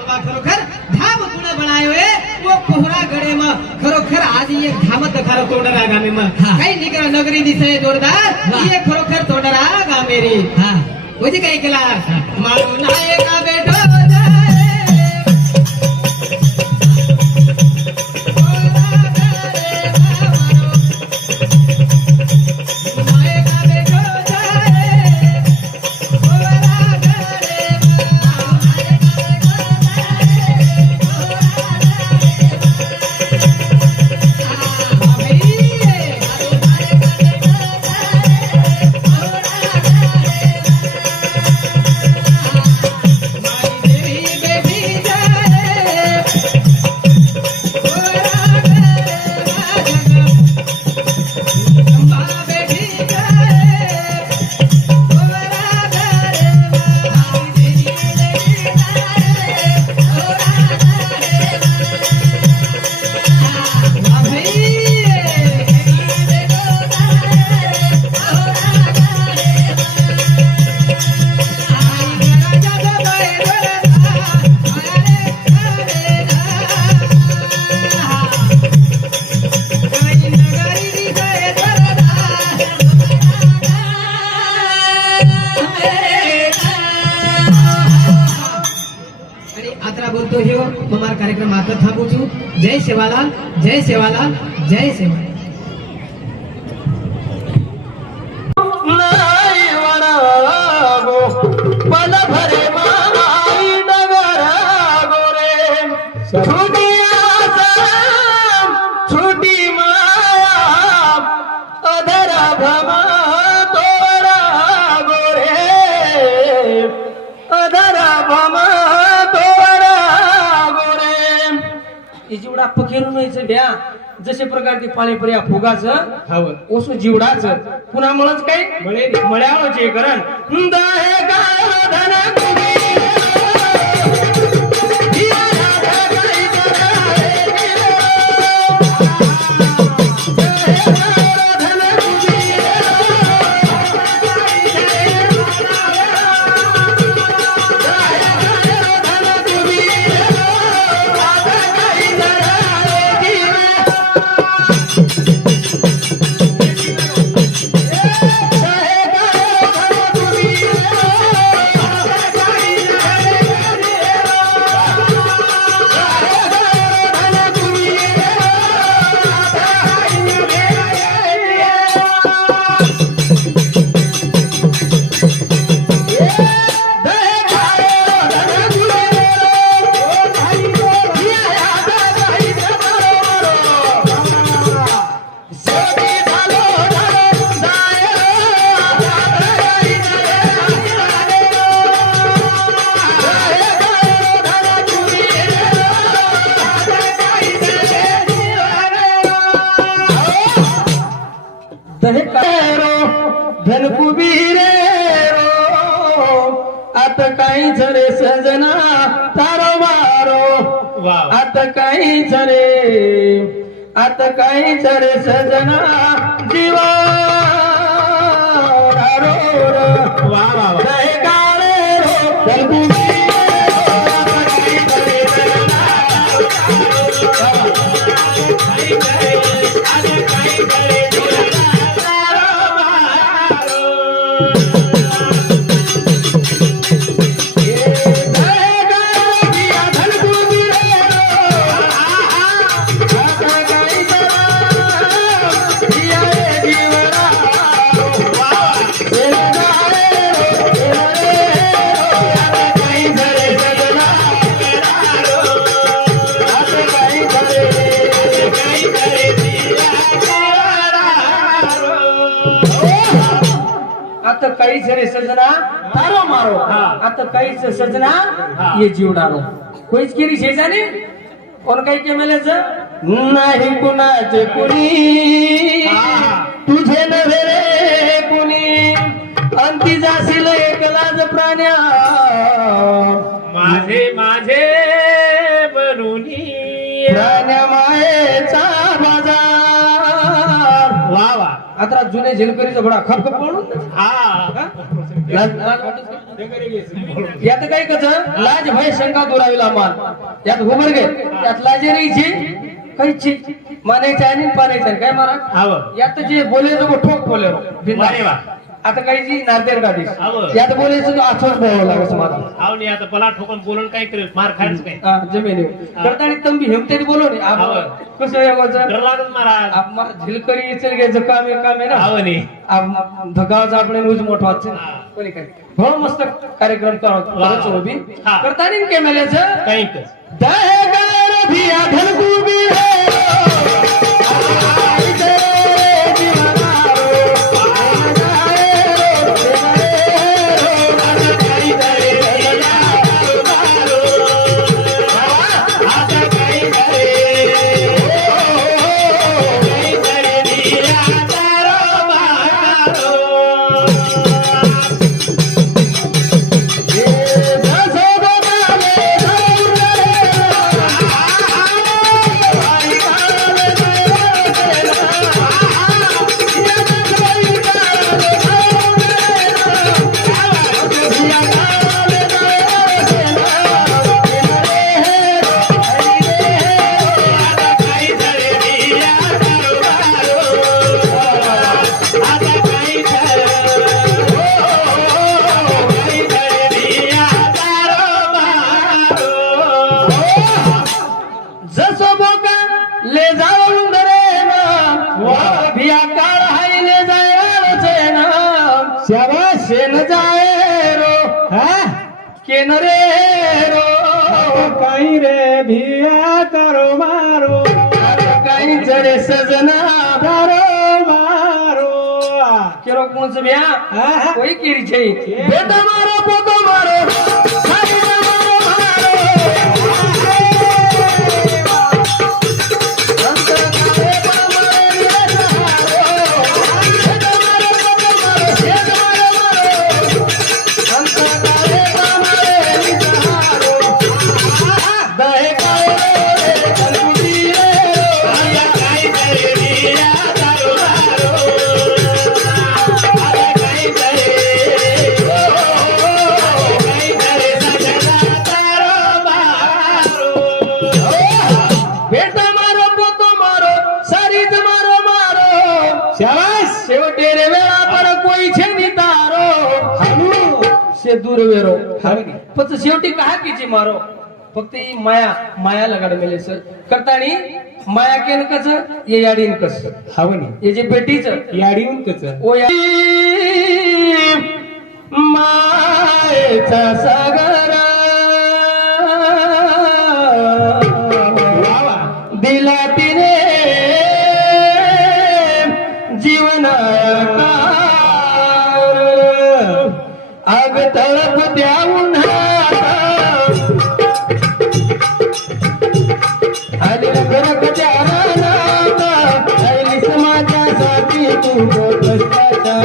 बाबा खरोखर धाम कुण बनायो वो पोहरा गडे म खरोखर आज ये धामत खरो तोडरा गामी म काही निकर नगरी दिसे जोरदार ये खरोखर तोडरा गामेरी हां ओजी काही केला मारू नायका बेटो कार्यक्रम आता थांबू छु जय सेवालाल जय सेवालाल जय सेवालाल पल भरे माई नगर गोरे छोटी आसम छोटी माया अधरा भमा तोरा गोरे अधरा भमा जीवडा पखेरून यायचं द्या जसे प्रकार ते पाणी पर्या फुगाचं हवं ओसू जीवडाचं पुन्हा मुळच काय मळ्यावचे करण दहे गाय धन धन कुबीरे आता काही झरे सजना तारो मारो आता काही झरे सजना जीवा रो वा वा काळे रो धन कुबीरे आता काही झरे सजना तारो मारो आता काहीच सजना ये जीवडारो कोईच केली शेजारी कोण काही केमेलेच नाही कुणाचे कुणी तुझे नव्हे रे कुणी अंती जाशील एकलाच प्राण्या माझे माझे बनुनी प्राण्या मायेचा बाजार वा वा आता जुने झेलकरीचा घोडा खप खप पळून यात काय कसं लाज भय शंका दुरावीला मान यात घुमर गे यात लाजेरीची काहीची मानायची आणि पाण्याची काय महाराज यात जे बोले तो ठोक बोले आता काही जी नारदेर गादी यात बोलायचं तो आठवण बोलावं लागत मला आवनी आता पला ठोकून बोलून काय करेल मार खायचं काय जमिनी करताना तंबी हेमतेरी बोलो नी कसं यावचं डर लागत महाराज आप झिलकरी चल घ्यायचं काम आहे ना आवनी धगावचं आपण न्यूज मोठं वाचचं कोणी काय हो मस्त कार्यक्रम करायचं उभी करताना केमेल्याचं काही दहे गार भिया धनकुबी काही रे भिया करो मारो काही जरे सजना करो मारो केरो कोण से बिया कोई केरी छे बेटा मारो पोतो मारो सारी मारो मारो अंत काले मारे रे सहारो बेटा मारो पोतो मारो शेत मारो मारो अंत काले मारे रे सहारो दहे काले रे कलकुदी रे आया काई करे दिया तारो मारो शेवटे रे वेळा पर कोई छे नी तारो से दूर वेरो पण शेवटी काय किची मारो फक्त ही माया लगाड मेले सर करतानी माया केन कस ये याडीन कस हावनी ये जे बेटीच याडीन कस ओ या मायेचा सागर दिला तिने जीवनाया आग तळप त्या आणि गरक त्या रानात समाजासाठी तू कष्टाच्या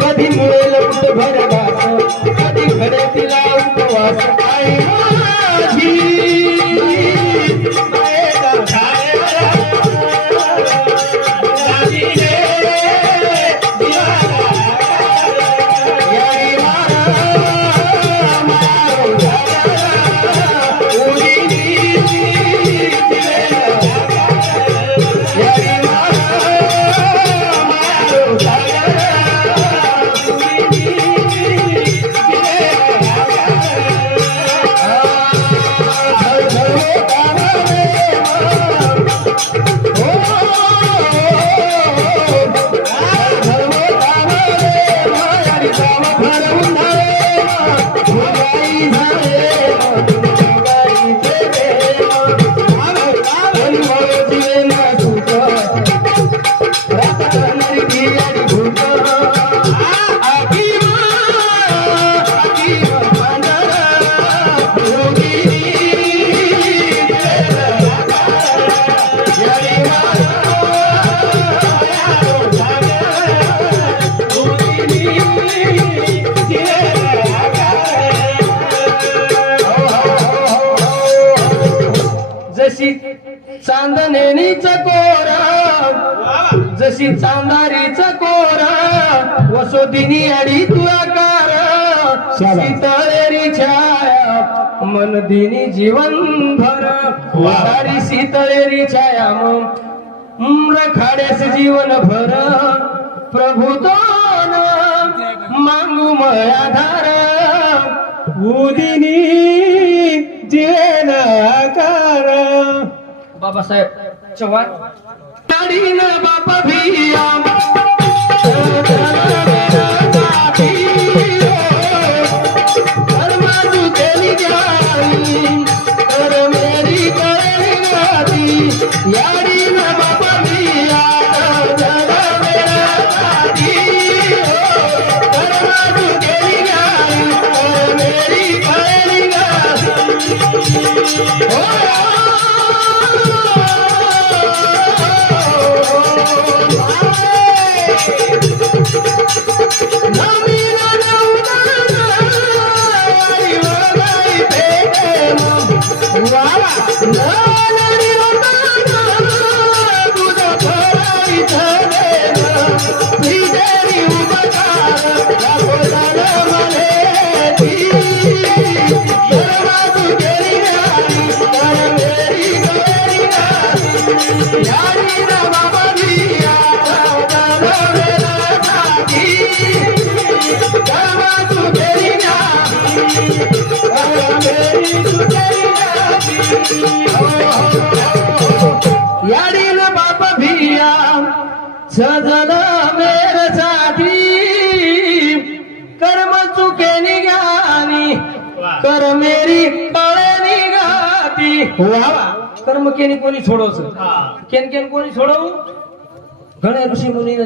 कधी मिळेल उठ भरगास कधी घडे तिला उपवास आई माझी चांदणीचा कोरा जशी चांदारीच कोर वसोदिनी अडी तू आकार शीतळेरी छाया मन दिनी जीवन भर वारी शीतळेरी छाया रखाड्यास जीवन भर प्रभु दोन मांगू मयाधार उदिनी जीवन आकार बाबासाहेब चव्हाण गाडीन बाप भिया याडीन बाप भिया सजन मेर साथी कर्म चुके निघाली कर मेरी कळे निघाती वा कर्म केनी कोणी सोडवच केन कोणी सोडवू घणे ऋषी मुनी